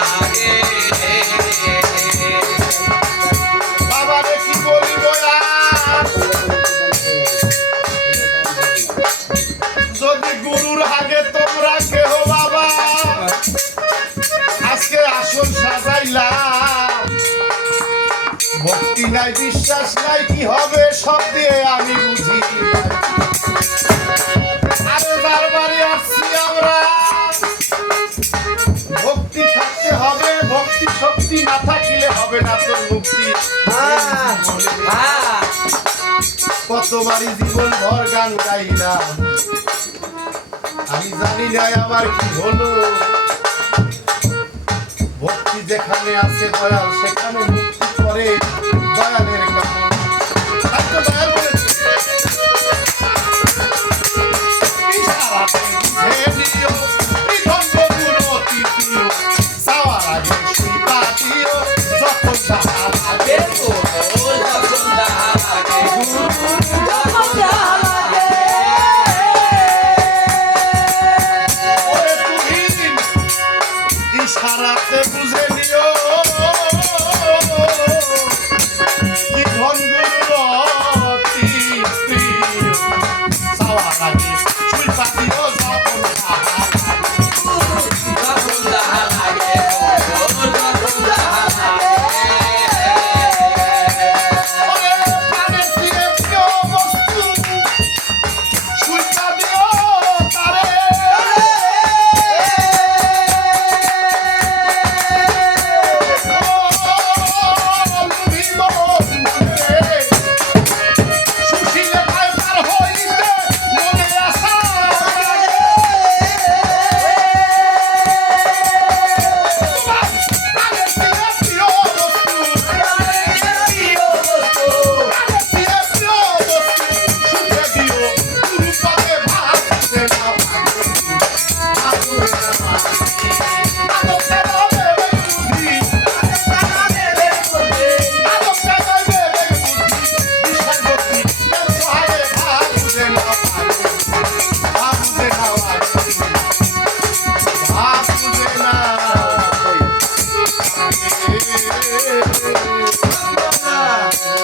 লাগে বাবারে কি বলিব আর যদি গুরুর আগে তোমরা কেহ বাবা আজকে আসন সাজাইলাম ভক্তি নাই বিশ্বাস নাই কি হবে সব দিয়ে আমি বুঝি আরে বারবারই আসছি আমরা ভক্তি থাকতে হবে ভক্তি শক্তি না থাকলে হবে না তোর মুক্তি কতবারই জীবন ভর গান গাইলাম আমি জানি না আমার কি হলো ভক্তি যেখানে আছে দয়াল সেখানে মুক্তি করে দয়ালের কামনা তাকে দয়াল বলেছে ইশারাতে বুঝে নিও বিধঙ্গ গুণতি প্রিয় চাওয়ার আগে সুইপা দিও যখন যাহা লাগে যখন যাহা লাগে যখন যাহা লাগে ওরে তুহিন ইশারাতে বুঝে নিও কি ঘন গুণতি প্রিয় চাওয়ার আগে সুইপা দিও যখন যাহা যখন যাহা লাগে যখন যাহা লাগে ওরে প্রাণের তীরে প্রিয় বস্তু সুইপা দিও তারে সুশীলে পার হইতে মনে আসা প্রাণের তীরে প্রিয় বস্তু প্রিয় বস্তু প্রাণের তীরে প্রিয় বস্তু সুখে দিও গুরু পদে ভাসতে না পাগল আদরে না মাসি আদরে না দেবে বুদ্ধি দেবে বুদ্ধি আদরে না দেবে বুদ্ধি বিশাল গতি কেন সহায়ে ভাবুদে না পাগল ভাবুদে না